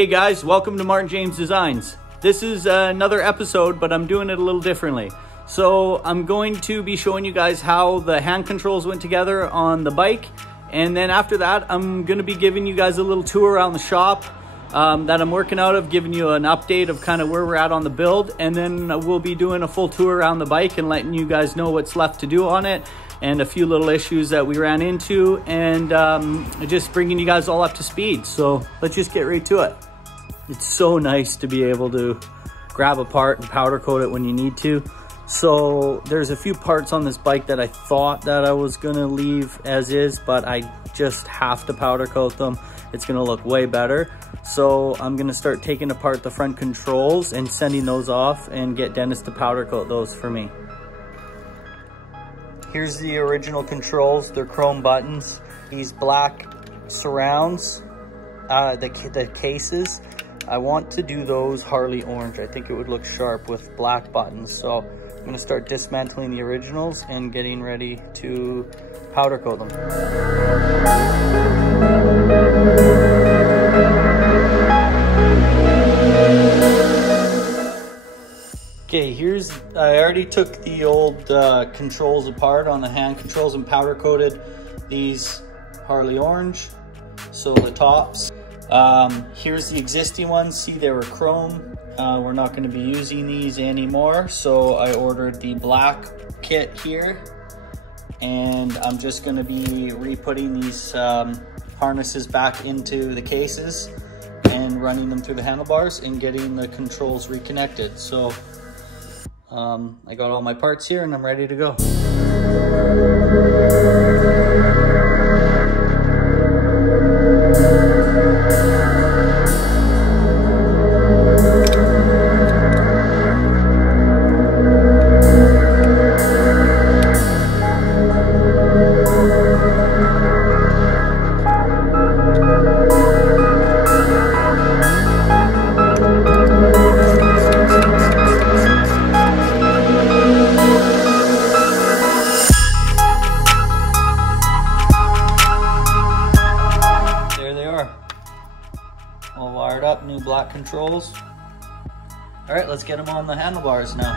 Hey guys, welcome to Martin James Designs. This is another episode, but I'm doing it a little differently. So I'm going to be showing you guys how the hand controls went together on the bike. And then after that, I'm gonna be giving you guys a little tour around the shop that I'm working out of, giving you an update of kind of where we're at on the build. And then we'll be doing a full tour around the bike and letting you guys know what's left to do on it and a few little issues that we ran into, and just bringing you guys all up to speed. So let's just get right to it. It's so nice to be able to grab a part and powder coat it when you need to. So there's a few parts on this bike that I thought that I was gonna leave as is, but I just have to powder coat them. It's gonna look way better. So I'm gonna start taking apart the front controls and sending those off and get Dennis to powder coat those for me. Here's the original controls. They're chrome buttons. These black surrounds, the cases. I want to do those Harley orange. I think it would look sharp with black buttons. So I'm gonna start dismantling the originals and getting ready to powder coat them. Okay, I already took the old controls apart on the hand controls and powder coated these Harley orange, so the tops. Here's the existing ones. See, they were chrome. We're not going to be using these anymore, so I ordered the black kit here, and I'm just going to be re-putting these harnesses back into the cases and running them through the handlebars and getting the controls reconnected. So I got all my parts here and I'm ready to go. All wired up, new black controls. All right, let's get them on the handlebars now.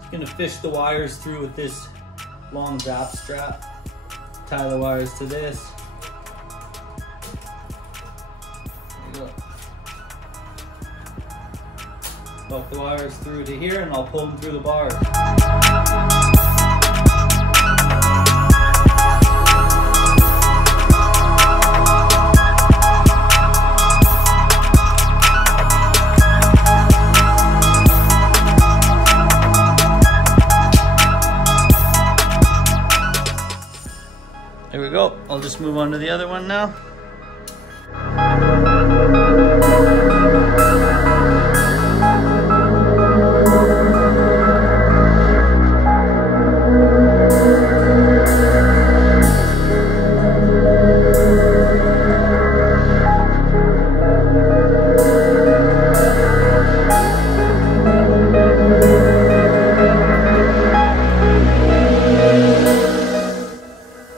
Just gonna fish the wires through with this long zap strap. Tie the wires to this. Poke the wires through to here and I'll pull them through the bars. There we go. I'll just move on to the other one now.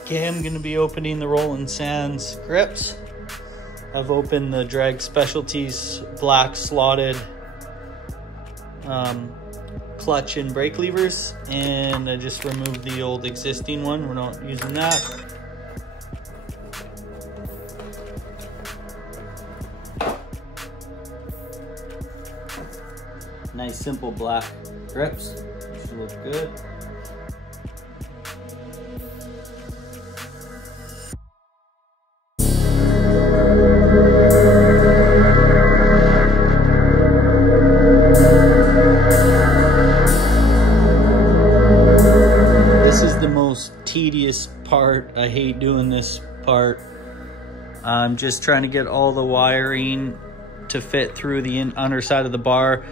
Okay, I'm going to be opening the Roland Sands grips. I've opened the Drag Specialties black slotted clutch and brake levers, and I just removed the old existing one. We're not using that. Nice simple black grips, should look good. This is the most tedious part. I hate doing this part. I'm just trying to get all the wiring to fit through the underside of the bar.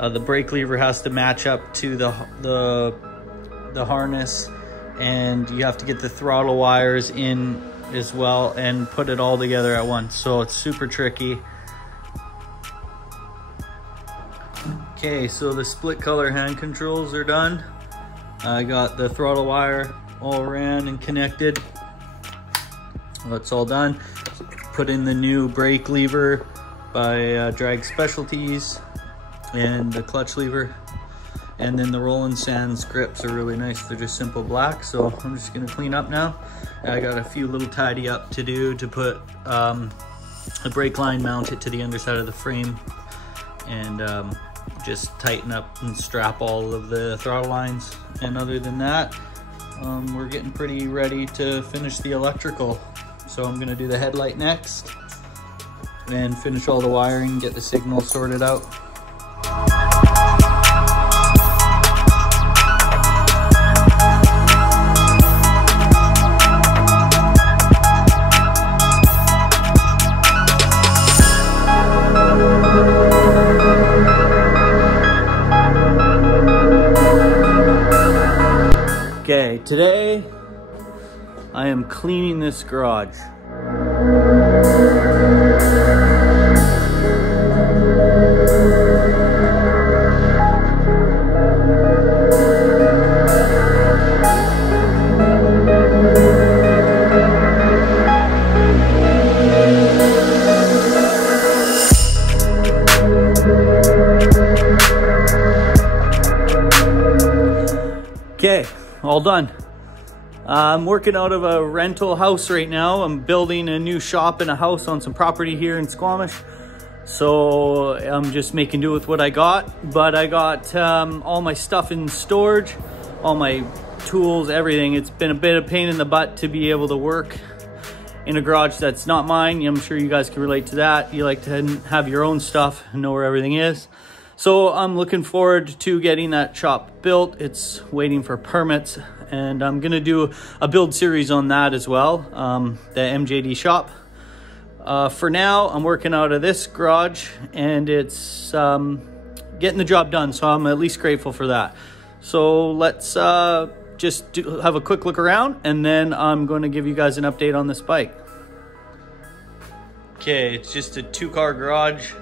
The brake lever has to match up to the harness, and you have to get the throttle wires in as well and put it all together at once. So it's super tricky. Okay, so the split color hand controls are done. I got the throttle wire all ran and connected. That's all done. Put in the new brake lever by Drag Specialties and the clutch lever. And then the Roland Sands grips are really nice. They're just simple black. So I'm just gonna clean up now. I got a few little tidy up to do to put a brake line, mount it to the underside of the frame, and just tighten up and strap all of the throttle lines. And other than that, we're getting pretty ready to finish the electrical. So I'm gonna do the headlight next and finish all the wiring, get the signal sorted out. Okay, today I am cleaning this garage. Okay, all done. I'm working out of a rental house right now. I'm building a new shop and a house on some property here in Squamish. So I'm just making do with what I got. But I got all my stuff in storage, all my tools, everything. It's been a bit of pain in the butt to be able to work in a garage that's not mine. I'm sure you guys can relate to that. You like to have your own stuff and know where everything is. So I'm looking forward to getting that shop built. It's waiting for permits, and I'm gonna do a build series on that as well, the MJD shop. For now, I'm working out of this garage, and it's getting the job done, so I'm at least grateful for that. So let's just have a quick look around, and then I'm going to give you guys an update on this bike. Okay, it's just a 2-car garage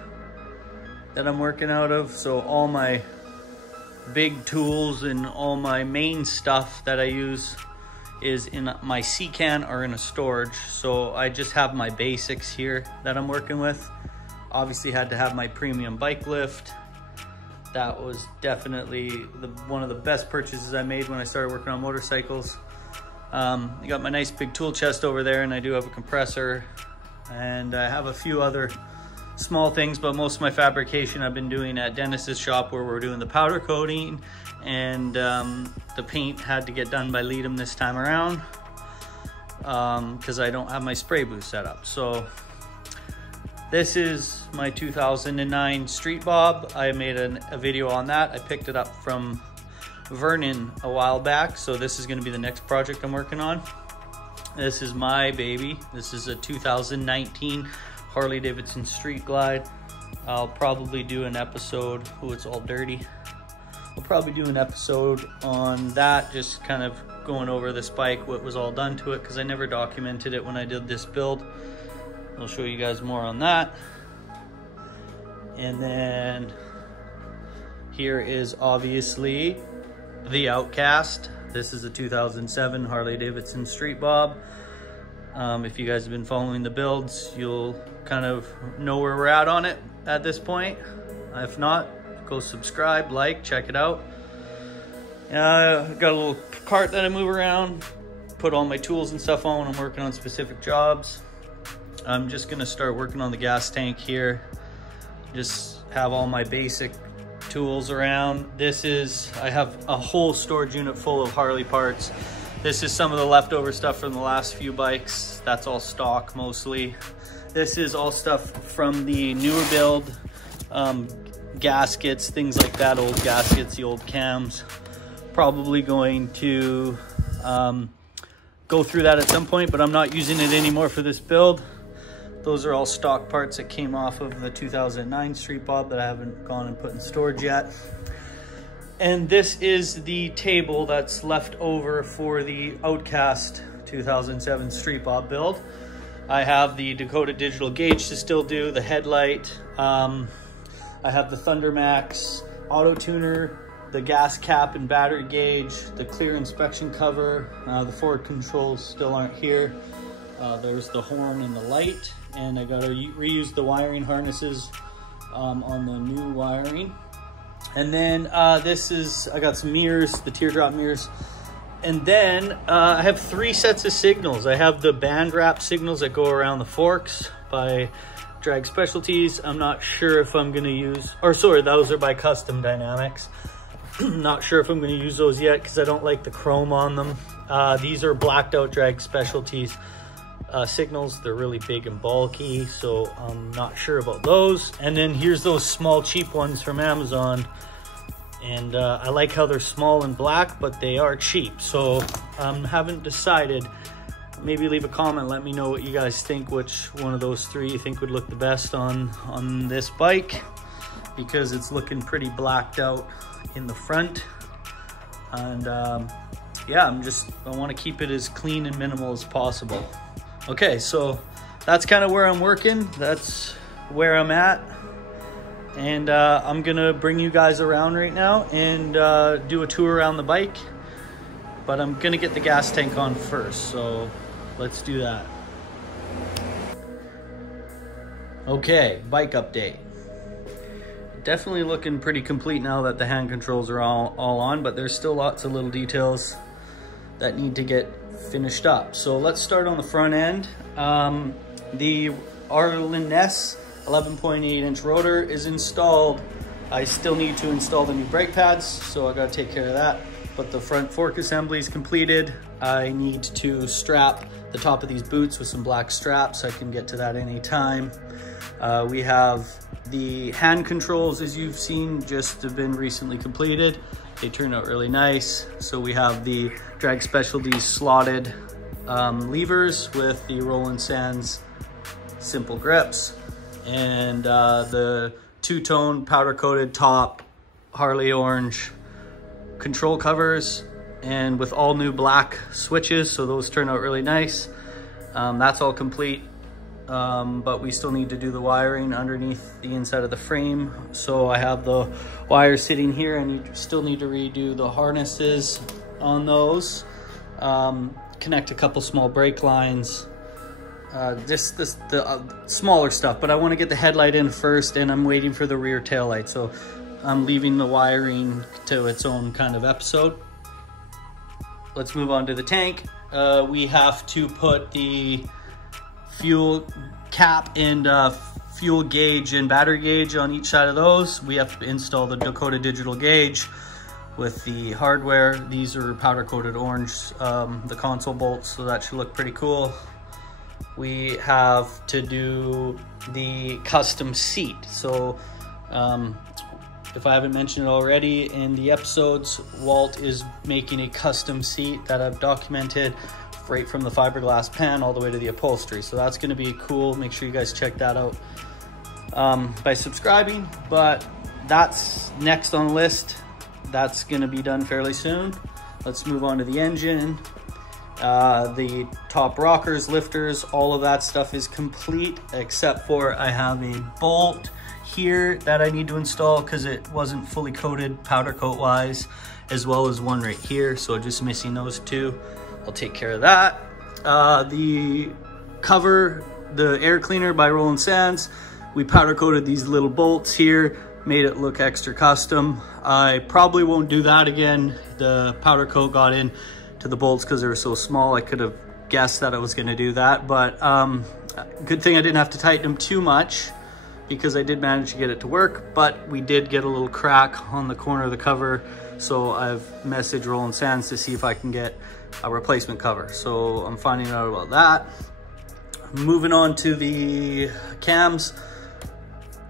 that I'm working out of, so all my big tools and all my main stuff that I use is in my C-can or in a storage. So I just have my basics here that I'm working with. Obviously had to have my premium bike lift. That was definitely one of the best purchases I made when I started working on motorcycles. I got my nice big tool chest over there, and I do have a compressor, and I have a few other small things, but most of my fabrication I've been doing at Dennis's shop, where we're doing the powder coating, and the paint had to get done by Leadham this time around because I don't have my spray booth set up. So this is my 2009 Street Bob. I made a video on that. I picked it up from Vernon a while back, so this is going to be the next project I'm working on. This is my baby. This is a 2019 Harley Davidson Street Glide. I'll probably do an episode. Oh, it's all dirty. I'll probably do an episode on that, just kind of going over this bike, what was all done to it, because I never documented it when I did this build. I'll show you guys more on that. And then here is obviously the Outcast. This is a 2007 Harley Davidson Street Bob. If you guys have been following the builds, you'll kind of know where we're at on it at this point. If not, go subscribe, like, check it out. Got a little cart that I move around, put all my tools and stuff on when I'm working on specific jobs. I'm just gonna start working on the gas tank here. Just have all my basic tools around. I have a whole storage unit full of Harley parts. This is some of the leftover stuff from the last few bikes. That's all stock mostly. This is all stuff from the newer build, gaskets, things like that, old gaskets, the old cams. Probably going to go through that at some point, but I'm not using it anymore for this build. Those are all stock parts that came off of the 2009 Street Bob that I haven't gone and put in storage yet. And this is the table that's left over for the Outcast 2007 Street Bob build. I have the Dakota digital gauge to still do, the headlight. I have the Thunder Max, auto tuner, the gas cap and battery gauge, the clear inspection cover. The forward controls still aren't here. There's the horn and the light, and I gotta reuse the wiring harnesses on the new wiring. And then I got some mirrors, the teardrop mirrors. And then I have 3 sets of signals. I have the band wrap signals that go around the forks by Drag Specialties. I'm not sure if I'm gonna use, or sorry, those are by Custom Dynamics. Not sure if I'm gonna use those yet because I don't like the chrome on them. These are blacked out Drag Specialties signals. They're really big and bulky, so I'm not sure about those. And then here's those small cheap ones from Amazon. And I like how they're small and black, but they are cheap. So haven't decided. Maybe leave a comment, let me know what you guys think, which one of those 3 you think would look the best on this bike, because it's looking pretty blacked out in the front. And yeah, I want to keep it as clean and minimal as possible. Okay, so that's kind of where I'm working. That's where I'm at. And I'm gonna bring you guys around right now and do a tour around the bike. But I'm gonna get the gas tank on first, so let's do that. Okay, bike update. Definitely looking pretty complete now that the hand controls are all on, but there's still lots of little details that need to get finished up. So let's start on the front end. The Roland Sands 11.8-inch rotor is installed. I still need to install the new brake pads, so I gotta take care of that. But the front fork assembly is completed. I need to strap the top of these boots with some black straps. I can get to that anytime. We have the hand controls, as you've seen, just have been recently completed. They turned out really nice. So we have the Drag Specialties slotted levers with the Roland Sands simple grips, and the two-tone powder-coated top Harley orange control covers, and with all new black switches, so those turn out really nice. That's all complete, but we still need to do the wiring underneath the inside of the frame. So I have the wires sitting here, and you still need to redo the harnesses on those, connect a couple small brake lines, the smaller stuff. But I want to get the headlight in first, and I'm waiting for the rear tail light, so I'm leaving the wiring to its own kind of episode. Let's move on to the tank. We have to put the fuel cap and fuel gauge and battery gauge on each side of those. We have to install the Dakota digital gauge with the hardware. These are powder coated orange, the console bolts, so that should look pretty cool. We have to do the custom seat. So if I haven't mentioned it already in the episodes, Walt is making a custom seat that I've documented right from the fiberglass pan all the way to the upholstery. So that's gonna be cool. Make sure you guys check that out by subscribing. But that's next on the list. That's gonna be done fairly soon. Let's move on to the engine. The top rockers, lifters, all of that stuff is complete, except for I have a bolt here that I need to install because it wasn't fully coated powder coat wise, as well as one right here, so just missing those two. I'll take care of that. The cover, the air cleaner by Roland Sands, we powder coated these little bolts here, made it look extra custom. I probably won't do that again. The powder coat got in to the bolts because they were so small. I could have guessed that I was gonna do that, but good thing I didn't have to tighten them too much, because I did manage to get it to work, but we did get a little crack on the corner of the cover. So I've messaged Roland Sands to see if I can get a replacement cover. So I'm finding out about that. Moving on to the cams.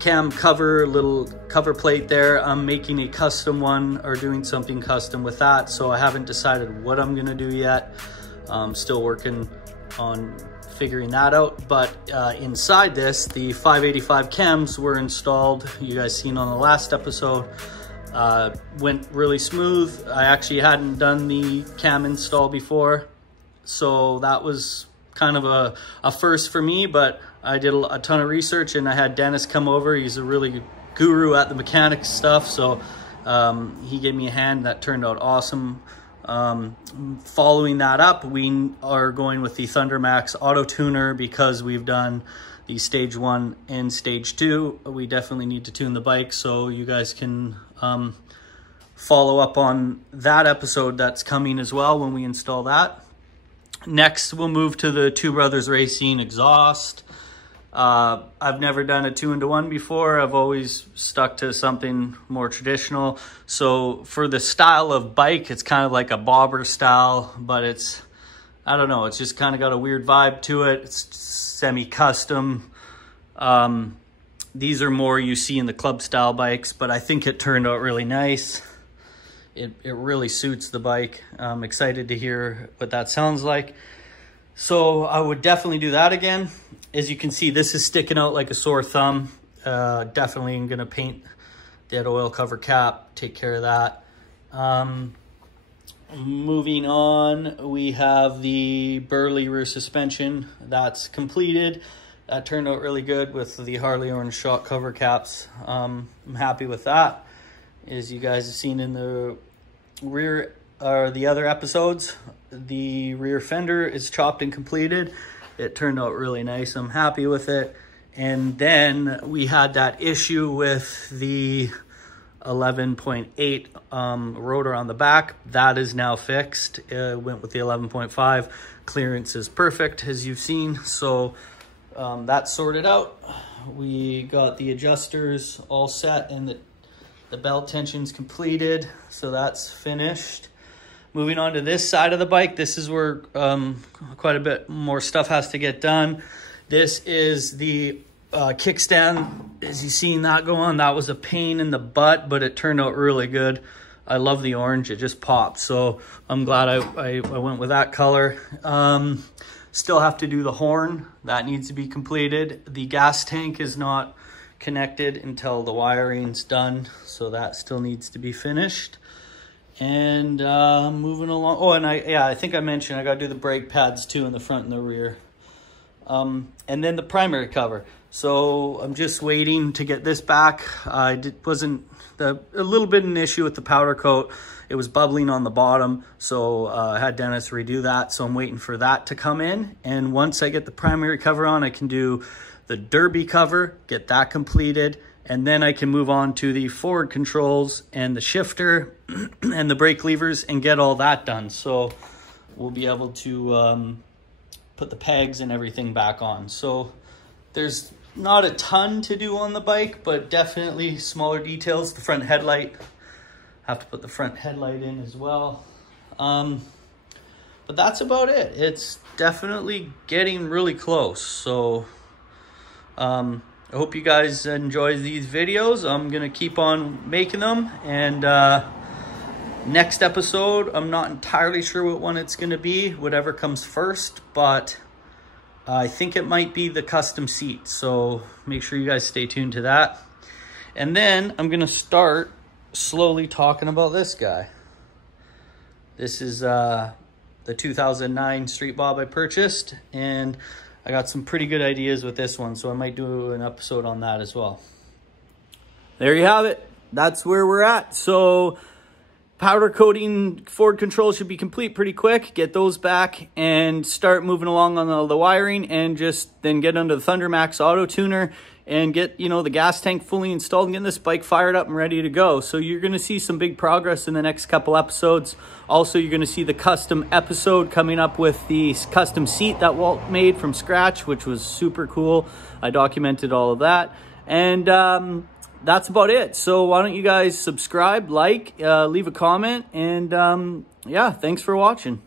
Cam cover, little cover plate there. I'm making a custom one, or doing something custom with that. So I haven't decided what I'm gonna do yet. I'm still working on figuring that out. But inside this, the 585 cams were installed. You guys seen on the last episode. Went really smooth. I actually hadn't done the cam install before, so that was kind of a first for me, but I did a ton of research, and I had Dynas come over. He's a really good guru at the mechanics stuff, so He gave me a hand. That turned out awesome. Following that up, we are going with the Thunder Max Auto Tuner because we've done the stage 1 and stage 2. We definitely need to tune the bike, so you guys can follow up on that episode that's coming as well when we install that. Next, we'll move to the Two Brothers Racing exhaust. I've never done a 2-in-1 before. I've always stuck to something more traditional. So for the style of bike, it's kind of like a bobber style, but it's, I don't know, it's just kind of got a weird vibe to it. It's semi-custom. These are more you see in the club style bikes, but I think it turned out really nice. It really suits the bike. I'm excited to hear what that sounds like. So I would definitely do that again. As you can see, this is sticking out like a sore thumb. Definitely am gonna paint that oil cover cap, take care of that. Moving on, we have the Burley rear suspension. That's completed. That turned out really good with the Harley orange shock cover caps. I'm happy with that. As you guys have seen in the rear or the other episodes, the rear fender is chopped and completed. It turned out really nice. I'm happy with it. And then we had that issue with the 11.8 rotor on the back. That is now fixed. Went with the 11.5. Clearance is perfect, as you've seen. So that's sorted out. We got the adjusters all set and the belt tension's completed. So that's finished. Moving on to this side of the bike, this is where quite a bit more stuff has to get done. This is the kickstand. As you've seen that go on, that was a pain in the butt, but it turned out really good. I love the orange, it just popped. So I'm glad I went with that color. Still have to do the horn, that needs to be completed. The gas tank is not connected until the wiring's done, so that still needs to be finished. And moving along, oh, and I think I mentioned I got to do the brake pads too in the front and the rear. And then the primary cover. So I'm just waiting to get this back. Wasn't a little bit an issue with the powder coat. It was bubbling on the bottom, so I had Dynas redo that. So I'm waiting for that to come in. And once I get the primary cover on, I can do the derby cover, get that completed. And then I can move on to the forward controls and the shifter and the brake levers and get all that done. So we'll be able to put the pegs and everything back on. So there's not a ton to do on the bike, but definitely smaller details. The front headlight, have to put the front headlight in as well. But that's about it. It's definitely getting really close. So I hope you guys enjoy these videos. I'm gonna keep on making them, and next episode, I'm not entirely sure what one it's gonna be, whatever comes first, but I think it might be the custom seat, so make sure you guys stay tuned to that. And then I'm gonna start slowly talking about this guy. This is the 2009 Street Bob I purchased, and I got some pretty good ideas with this one, so I might do an episode on that as well. There you have it. That's where we're at. So powder coating forward control should be complete pretty quick. Get those back and start moving along on the wiring, and just then get under the Thunder Max Auto Tuner and get, you know, the gas tank fully installed and get this bike fired up and ready to go. So you're going to see some big progress in the next couple episodes. Also, you're going to see the custom episode coming up with the custom seat that Walt made from scratch, which was super cool. I documented all of that. And that's about it. So why don't you guys subscribe, like, leave a comment, and yeah, thanks for watching.